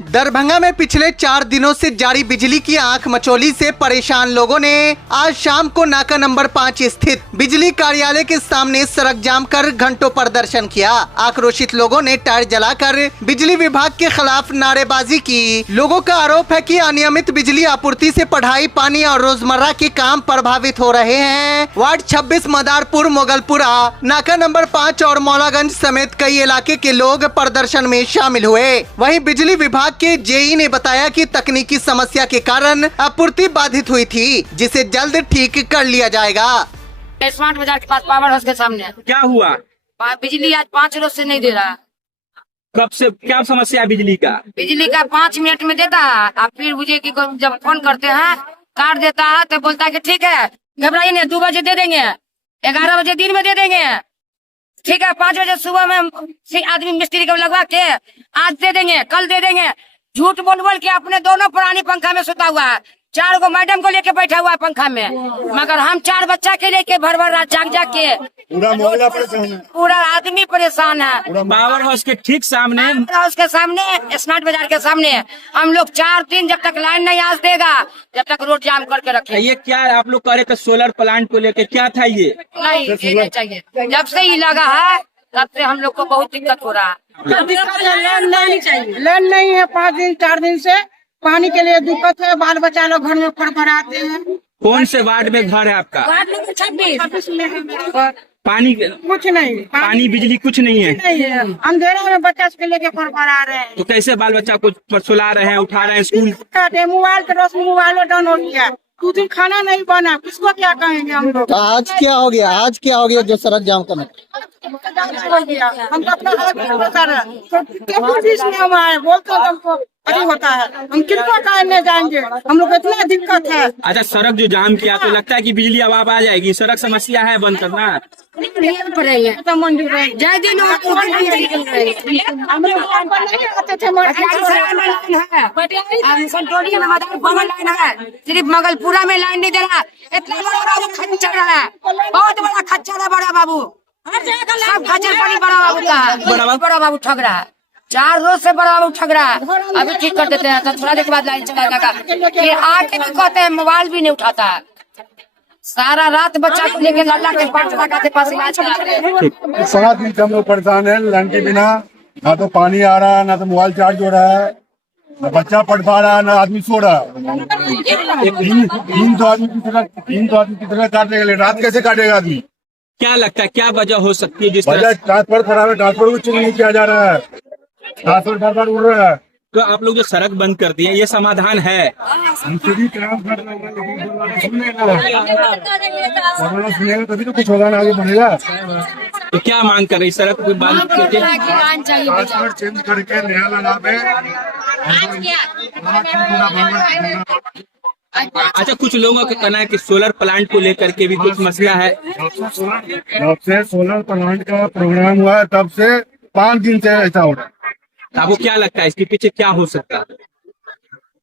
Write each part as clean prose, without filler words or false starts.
दरभंगा में पिछले 4 दिनों से जारी बिजली की आंख मचोली से परेशान लोगों ने आज शाम को नाका नंबर 5 स्थित बिजली कार्यालय के सामने सड़क जाम कर घंटों प्रदर्शन किया। आक्रोशित लोगों ने टायर जलाकर बिजली विभाग के खिलाफ नारेबाजी की। लोगों का आरोप है कि अनियमित बिजली आपूर्ति से पढ़ाई, पानी और रोजमर्रा के काम प्रभावित हो रहे हैं। वार्ड 26, मदारपुर, मोगलपुरा, नाका नंबर 5 और मौलागंज समेत कई इलाके के लोग प्रदर्शन में शामिल हुए। वहीं बिजली विभाग के जेई ने बताया कि तकनीकी समस्या के कारण आपूर्ति बाधित हुई थी, जिसे जल्द ठीक कर लिया जाएगा। स्मार्ट बाजार के पास पावर हाउस के सामने क्या हुआ? बिजली आज 5 रोज से नहीं दे रहा। कब से क्या समस्या है बिजली का? बिजली का 5 मिनट में देता है, अब फिर मुझे की जब फोन करते हैं काट देता है तो बोलता है कि ठीक है घबराइए नहीं, 2 बजे दे देंगे, 11 बजे दिन में दे देंगे, ठीक है 5 बजे सुबह में आदमी मिस्त्री को लगवा के आज दे देंगे, कल दे देंगे। झूठ बोल बोल के अपने दोनों पुरानी पंखा में सुता हुआ है, 4 गो मैडम को लेके बैठा हुआ है पंखा में, मगर हम 4 बच्चा के लेके भर भर रात जाग जाग के पूरा मोहल्ला परेशान है, पूरा आदमी परेशान है। पावर हाउस के ठीक सामने, हाउस के सामने, स्मार्ट बाजार के सामने हम लोग 4 दिन जब तक लाइन नहीं आज देगा जब तक रोड जाम करके रखे। ये क्या आप लोग कह रहे थे सोलर प्लांट को लेके, क्या था ये? नहीं चाहिए, जब से ही लगा है तब से हम लोग को बहुत दिक्कत हो रहा है। लाइन नहीं है, 5 दिन 4 दिन से पानी के लिए दिक्कत है, बाल बच्चा लोग घर में फड़फड़ाते हैं। कौन से वार्ड में घर है आपका? वार्ड नंबर 26 में पानी कुछ नहीं, पानी बिजली कुछ नहीं है। नहीं है, अंधेरा में बच्चा के लेके फड़फड़ा रहे हैं। तो कैसे बाल बच्चा को सुला रहे हैं, उठा रहे हैं स्कूल? मोबाइल के रोशनी मोबाइल डाउन हो गया, 2 दिन खाना नहीं बना, किसको क्या कहेंगे हम लोग। तो आज क्या हो गया? आज क्या हो गया जो सड़क जाम करना? हम तो अपना हाथ बता रहे हैं, तो बीच में हम आए बोलते हैं हमको अभी होता है, हम किनको कहने जाएंगे, हम लोग इतना दिक्कत है। अच्छा, सड़क जो जाम किया तो लगता है कि बिजली अब आ जाएगी, सड़क समस्या है बंद करना पड़ेंगे तो मंजूर है। जय दिन हम लोग आते थे सिर्फ मगलपुरा में लाइन नहीं दे रहा, इतना बड़ा खच्चर है, बहुत बड़ा खच्चर है बड़ा बाबू, सब खच्चर बड़ी बड़ा बाबू का है, बड़ा बाबू ठग रहा है, 4 रोज से बड़ा बाबू ठग रहा है। अभी ठीक कर देते हैं तो थोड़ा देर के बाद लाइन चला जाएगा, फिर आके भी कहते हैं मोबाइल भी नहीं उठाता है। सारा रात बच्चा को लेके लल्ला के पास इलाज करा रहे हैं। 7 दिन से हम लोग परेशान है, लाइन के बिना ना तो पानी आ रहा है, ना तो मोबाइल चार्ज हो रहा है, ना बच्चा पढ़ पा रहा है, ना आदमी सो रहा है। 300 आदमी की तरह काटने के लिए रात कैसे काटेगा आदमी? क्या लगता है क्या वजह हो सकती है? जिस वजह ट्रांसफर खराब है, ट्रांसफर को चेक नहीं किया जा रहा है, ट्रांसफर बार बार उड़ रहा है। तो आप लोग जो सड़क बंद कर दिए, ये समाधान है? हमसे भी काम कर रहे हैं, सुनेगा तभी तो कुछ होगा ना, आगे बढ़ेगा। तो क्या मांग कर रही? सड़क को बंद करके ट्रांसफर चेंज करके नया लगावे। अच्छा, कुछ लोगों का कहना है कि सोलर प्लांट को लेकर के भी कुछ मसला है। जब से सोलर प्लांट का प्रोग्राम हुआ है तब से 5 दिन से ऐसा हो रहा है। आपको क्या लगता है इसके पीछे क्या हो सकता है?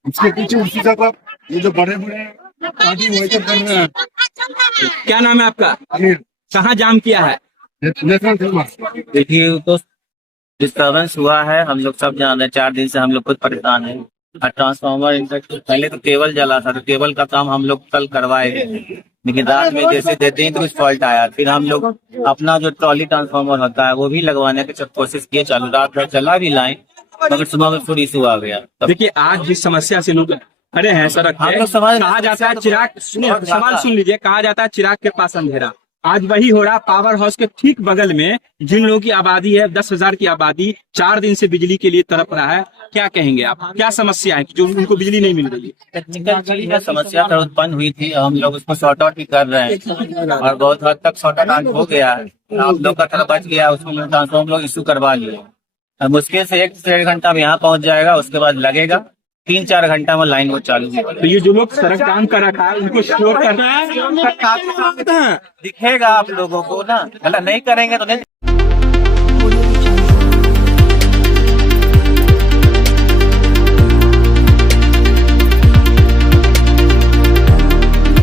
इसके पीछे उसी का ये जो बड़े बड़े पार्टी वही सब कर रहे हैं। क्या नाम है आपका? अमीर। कहाँ जाम किया है? देखिए, तो डिस्टर्बेंस हुआ है, हम लोग सब जान रहे हैं, 4 दिन से हम लोग खुद परेशान है। ट्रांसफार्मर पहले तो केबल जला था, तो केबल का काम हम लोग कल करवाए, लेकिन रात में जैसे देते ही तो कुछ फॉल्ट आया। फिर हम लोग अपना जो ट्रॉली ट्रांसफार्मर होता है वो भी लगवाने की सब कोशिश किए, चालू रात भर चला भी लाइन, मगर सुबह में फिर इशू आ गया। देखिए, आज जिस समस्या से लोग खड़े हैं सड़क पे, कहा जाता है चिराग, सवाल सुन लीजिए, कहा जाता है चिराग के पास अंधेरा। आज वही हो रहा। पावर हाउस के ठीक बगल में जिन लोगों की आबादी है 10,000 की आबादी 4 दिन से बिजली के लिए तड़प रहा है। क्या कहेंगे आप? क्या समस्या है कि जो उनको बिजली नहीं मिल रही है? टेक्निकल चीज है, समस्या तो उत्पन्न हुई थी, हम लोग उसको सॉर्ट आउट भी कर रहे हैं और बहुत हद तक सॉर्ट आउट हो गया है। आप लोग का तरफ बच गया, उसमें हम लोग इशू करवा लिए। मुश्किल से 1 से 1.5 घंटा में यहाँ पहुँच जाएगा, उसके बाद लगेगा 3-4 घंटा में लाइन वो चालू है। तो ये जो लोग सड़क काम कर रखा है उनको श्योर करना है, दिखेगा आप लोगों को ना, नहीं करेंगे तो नहीं।